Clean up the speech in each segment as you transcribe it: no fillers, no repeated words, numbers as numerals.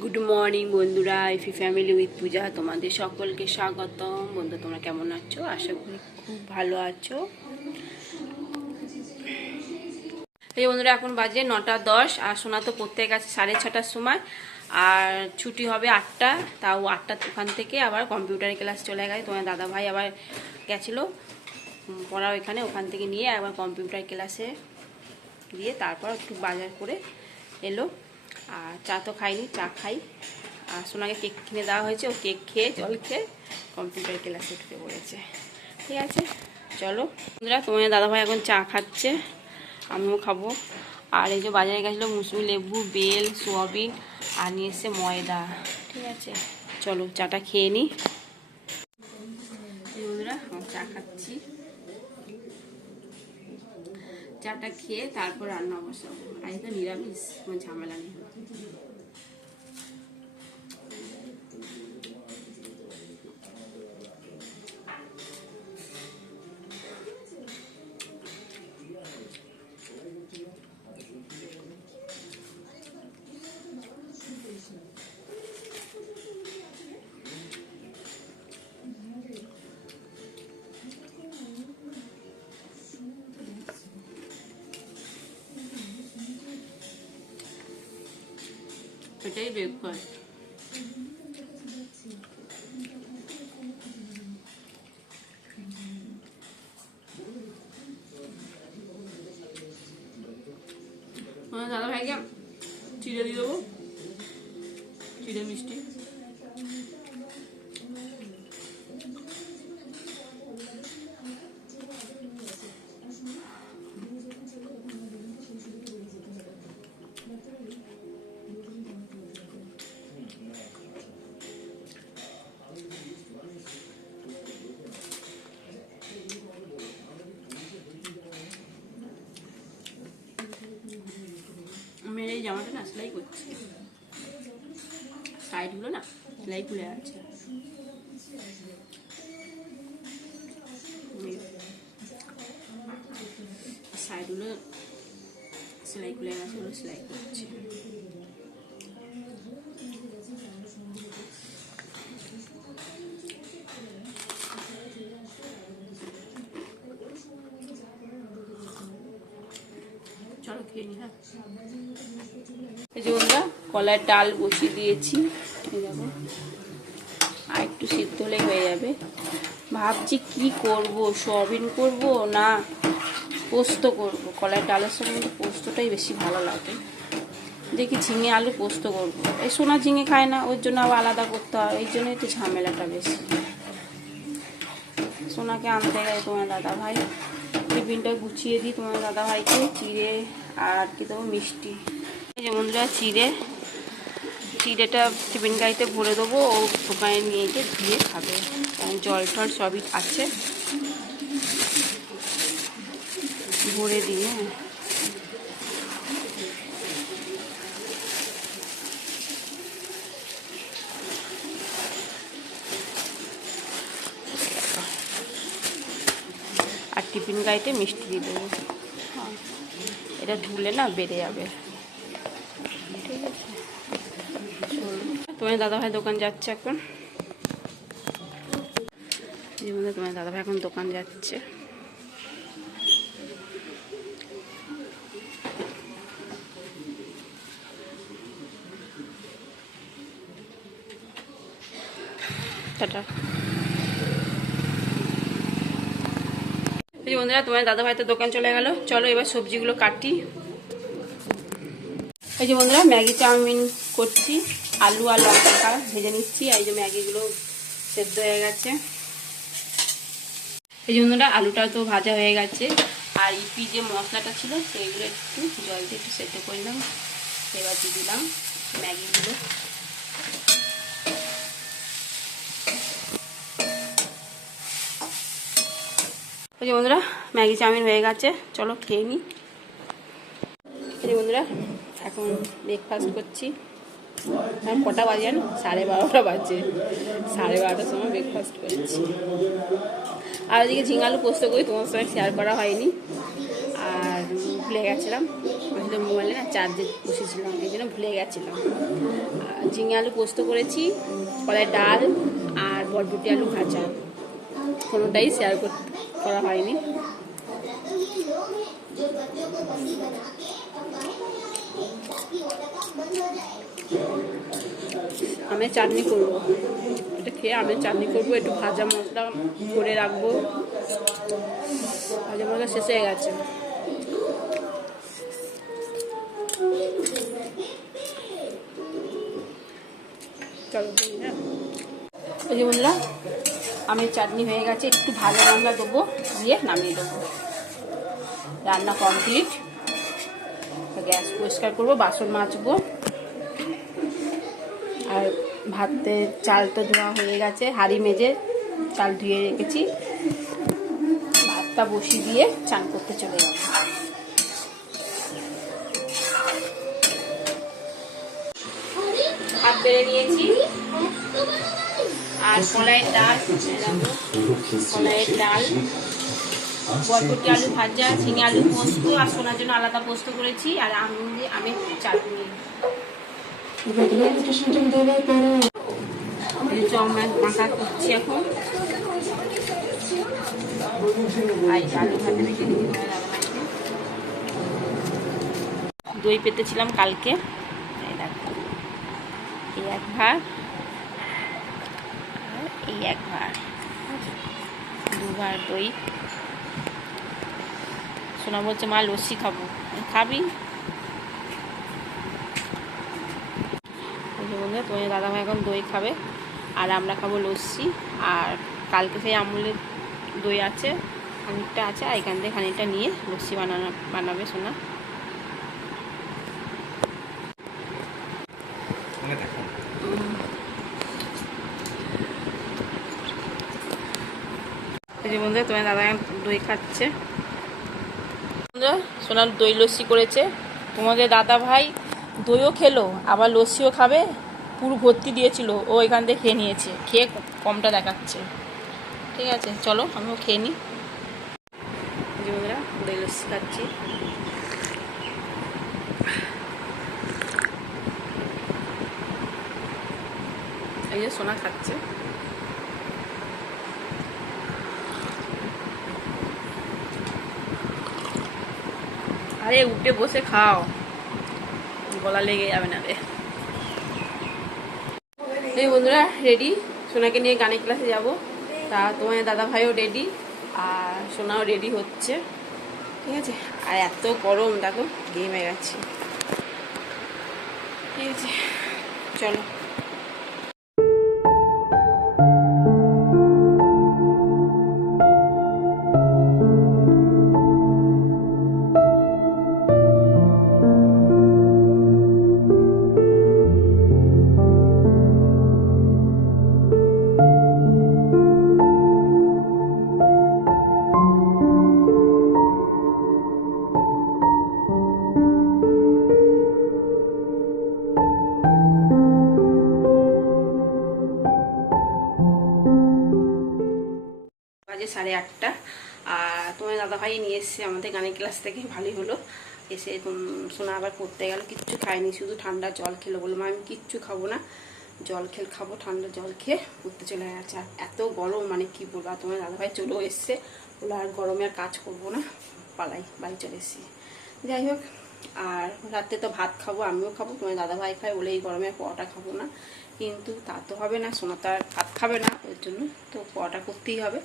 Good morning বন্ধুরা, ইফি family with পূজা তোমাদের সকলকে স্বাগতম। বন্ধু তোমরা কেমন আছো? আশা করি খুব ভালো আছো। এই বন্ধুরা এখন বাজে 9:10 আর সোনা তো পড়তে গেছে 6:30টার সময়, আর ছুটি হবে 8টা। তাও 8টা ওখান থেকে আবার কম্পিউটারের ক্লাস চলে গেছে। তোমার দাদা ভাই আবার গেছিলো পড়া ওখান থেকে নিয়ে আবার কম্পিউটার ক্লাসে দিয়ে তারপর একটু বাজার করে এলো। আর চা তো খাইনি, চা খাই। আর সোনাকে কেক কিনে দেওয়া হয়েছে, ও কেক খেয়ে জল খেয়ে কম্পিউটার ক্লাসে ঢুকে পড়েছে। ঠিক আছে, চলো বন্ধুরা, তোমার দাদাভাই এখন চা খাচ্ছে, আমিও খাবো। আর এই যে বাজারে গেছিলো মুসুরি লেবু, বেল, সোয়াবিন আর নিয়ে এসছে ময়দা। ঠিক আছে, চলো চাটা খেয়ে নিই। বন্ধুরা চা খাচ্ছি, চাটা খেয়ে তারপর রান্না বসাবো। আজ তো নিরামিষ, কোনো ঝামেলা নেই। এটাই ব্রেকফাস্ট। দাদা ভাইকে চিড়ে দিয়ে দেবো, চিড়ে মিষ্টি। মেয়ের এই জামাটা না সেলাই করছি, সাইডগুলো না সেলাই খুলে আছে। সাইডগুলো সেলাই খুলে গেছে, ওগুলো সেলাই করছি। চলো খেয়ে নি। হ্যাঁ, এই যে বন্ধুরা কলার ডাল বসিয়ে দিয়েছি, আর একটু সিদ্ধ হলে হয়ে যাবে। ভাবছি কি করব, সয়াবিন করব না পোস্ত করব। কলার ডালের সঙ্গে পোস্তটাই বেশি ভালো লাগে। দেখি ঝিঙে আলু পোস্ত করব। এই সোনা ঝিঙে খায় না, ওর জন্য আবার আলাদা করতে হয়, এই জন্যই তো ঝামেলাটা বেশি। সোনাকে আনতে গেছে তোমার দাদা ভাই, টিফিনটা গুছিয়ে দিই তোমার দাদা ভাইকে। চিড়ে আর কি দেবো, মিষ্টি। এই যে বন্ধুরা চিড়েটা টিফিন গাড়িতে ভরে দেবো, ও দোকানে নিয়ে গিয়ে ধুয়ে খাবে, কারণ জল টল সবই আছে ভরে দিয়ে। আর টিফিন গাড়িতে মিষ্টি দিয়ে দেবো, এটা ধুলে না বেড়ে যাবে। ঠিক আছে, তোমার দাদাভাই দোকান যাচ্ছে এখন। তোমার দাদাভাই এখন দোকান যাচ্ছে। টাটা। এই বন্ধুরা তোমার দাদাভাই তো দোকান চলে গেল, চলো এবার সবজিগুলো কাটি। এই যে বন্ধুরা ম্যাগি চাউমিন করছি, আলু আর লঙ্কা ভেজে নিচ্ছি। এই যে ম্যাগিগুলো সেদ্ধ হয়ে গেছে। এই যে বন্ধুরা আলুটা তো ভাজা হয়ে গেছে, আর ইপি যে মশলাটা ছিল সেইগুলো একটু জল দিয়ে একটু সেদ্ধ করলাম। এবার দিয়ে দিলাম ম্যাগিগুলো। এই যে বন্ধুরা ম্যাগি চাউমিন হয়ে গেছে, চলো খেয়ে নিই। এই যে বন্ধুরা এখন ব্রেকফাস্ট করছি। কটা বাজে জানো? 12:30 বাজে। 12:30টার সময় ব্রেকফাস্ট করছি। আর ওদিকে ঝিঙালু পোস্ত করি, তোমার সঙ্গে শেয়ার করা হয়নি। আর ভুলে গেছিলাম, আসলে মোবাইলে না চার্জে বসেছিলাম, এই জন্য ভুলে গেছিলাম। ঝিঙে আলু পোস্ত করেছি, কলায় ডাল আর বরবটি আলু ভাজা, কোনোটাই শেয়ার করা হয়নি। আমের চাটনি করবো, এটা খেয়ে আমের চাটনি করবো, একটু ভাজা মশলা করে রাখবো। ভাজা মশলা শেষ হয়ে গেছে। চলো হ্যাঁ, ওই যে বন্ধুরা আমের চাটনি হয়ে গেছে, একটু ভাজা মশলা দেবো, দিয়ে নামিয়ে দেবো। রান্না কমপ্লিট। গ্যাস পরিষ্কার করবো, বাসন মাজবো, আর ভাতের চাল তো ধোয়া হয়ে গেছে, হাঁড়ি মেজে চাল ধুয়ে রেখেছি। ভাতটা বসিয়ে দিয়ে চান করতে চলে যাবো। ভাত বেড়ে নিয়েছি, আর কলাইয়ের ডাল, কলাইয়ের ডাল, বরবটি আলু ভাজা, ঝিঙে আলু পোস্ত, আর সোনার জন্য আলাদা পোস্ত করেছি, আর আমের চাটনি। মাখা করছি এখন। দই পেতেছিলাম কালকে, এই এক ভার, এই এক ভার, দুবার দই। সোনা বলছে মা লস্যি খাবো, খাবি? বন্ধু তোমার দাদাভাই এখন দই খাবে, আর আমরা খাবো লস্যি। আর কালকে সেই আমুলের দই আছে, খানিকটা আছে, আর এখান থেকে খানিকটা নিয়ে লস্যি বানাবে সোনা। এই যে বন্ধু তোমার দাদা দই খাচ্ছে। সোনার দই লস্যি করেছে, তোমাদের দাদা ভাই দইও খেলো আবার লস্যিও খাবে, পুরো ভর্তি দিয়েছিল, ও এখান থেকে খেয়ে নিয়েছে, খেয়ে কমটা দেখাচ্ছে। ঠিক আছে চলো আমিও খেয়ে নিই। যে বন্ধুরা দই লস্যি খাচ্ছি। এই যে সোনা খাচ্ছে। আরে উঠে বসে খাও, গলা লেগে যাবে না রে। এই বন্ধুরা রেডি, সোনাকে নিয়ে গানের ক্লাসে যাব। তা তোমার দাদা ভাইও রেডি, আর সোনাও রেডি হচ্ছে। ঠিক আছে, আর এত গরম দেখো, ঘেমে গেছে। ঠিক আছে চলো। বাজে 8:30, আর তোমার দাদাভাই নিয়ে এসছে আমাদের গানের ক্লাস থেকে, ভালোই হলো। এসে সোনা আবার পড়তে গেল, কিচ্ছু খায়নি, শুধু ঠান্ডা জল খেলো। বললাম আমি কিচ্ছু খাবো না, জল খাবো, ঠান্ডা জল খেয়ে পড়তে চলে গেছে। আর এত গরম মানে কি বলবো। আর তোমার দাদাভাই চলেও এসছে, বলো আর গরমে আর কাজ করবো না, পালাই, বাড়ি চলে এসেছি। যাই হোক, আর রাত্রে তো ভাত খাবো, আমিও খাবো, তোমার দাদাভাই খায় বলে এই গরমে পরোটা খাবো না, কিন্তু তা তো হবে না, সোনা তো আর ভাত খাবে না, ওই জন্য তো পরোটা করতেই হবে।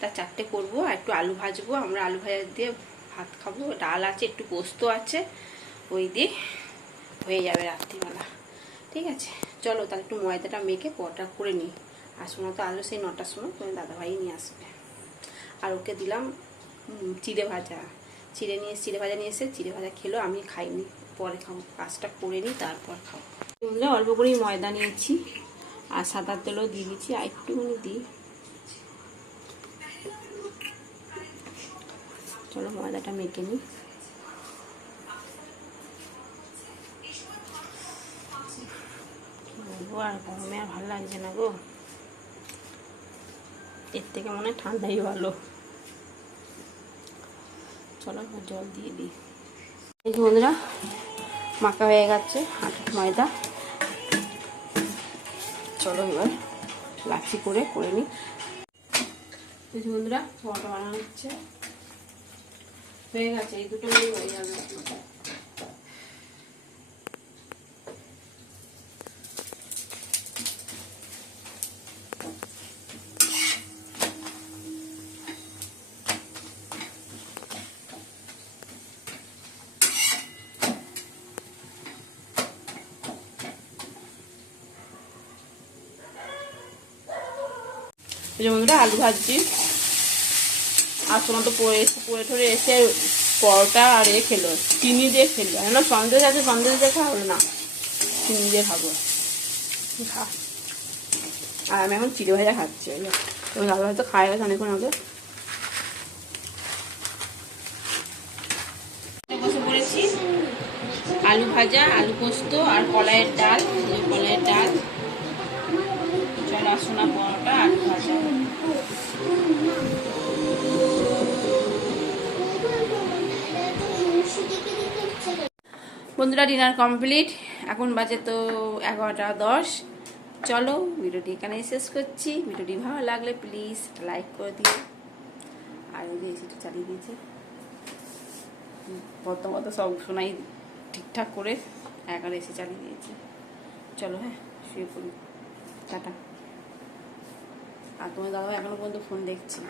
তা 4টে করবো, আর একটু আলু ভাজবো, আমরা আলু ভাজা দিয়ে ভাত খাবো। ডাল আছে, একটু পোস্ত আছে, ওই দিয়ে হয়ে যাবে রাত্রিবেলা। ঠিক আছে চলো তাহলে একটু ময়দাটা মেখে পরোটা করে নিই। আর সোনা তো আসবে সেই 9টার সময়, তোমার দাদাভাই নিয়ে আসবে। আর ওকে দিলাম চিড়ে ভাজা, চিড়ে ভাজা নিয়ে এসে চিড়ে ভাজা খেলো, আমি খাইনি, পরে খাবো, কাজটা করে নিই তারপর খাবো। অল্প করেই ময়দা নিয়েছি, আর সাদা তেলও দিয়ে দিচ্ছি, আর একটুখানি দিই। চলো ময়দাটা মেখে নিই। বলবো আর গরমে আর ভালো লাগছে না গো, এর থেকে মনে হয় ঠান্ডাই ভালো। চলো জল দিয়ে দিই। এই যে বন্ধুরা মাখা হয়ে গেছে আটা ময়দা। চলো এবার লাচি করে নিই। এই যে বন্ধুরা পরোটা বানানো হচ্ছে, হয়ে গেছে, এই দুটো হয়ে যাবে। এই যে বন্ধুরা আলু ভাজছি, আর শোনা তো পড়ে ঠরে এসে পরোটা আর খেলো, চিনি দিয়ে খেলো। এখন সন্দেশ আছে, সন্দেশ দিয়ে খাওয়া হলো না, চিনি দিয়ে খাবো। আর আমি এখন চিড়ে ভাজা খাচ্ছি। ওই দাদা হয়তো খাওয়া গেছে অনেকক্ষণ আগে। বসে পড়েছি, আলু ভাজা, আলু পোস্ত আর কলাইয়ের ডাল। কলাইয়ের ডাল, চলো সোনা পরোটা, আলু ভাজা। বন্ধুরা ডিনার কমপ্লিট, এখন বাজে তো 11:10। চলো ভিডিওটি এখানে শেষ করছি। ভিডিওটি ভালো লাগলে প্লিজ লাইক করে দিও। আর ওই যে এসিটা চালিয়ে দিয়েছে, কত সব শোনাই ঠিকঠাক করে একবার এসে চালিয়ে দিয়েছে। চলো হ্যাঁ শুয়ে পড়ি, টাটা। আর তোমার দাদা এখনো পর্যন্ত ফোন দেখছি।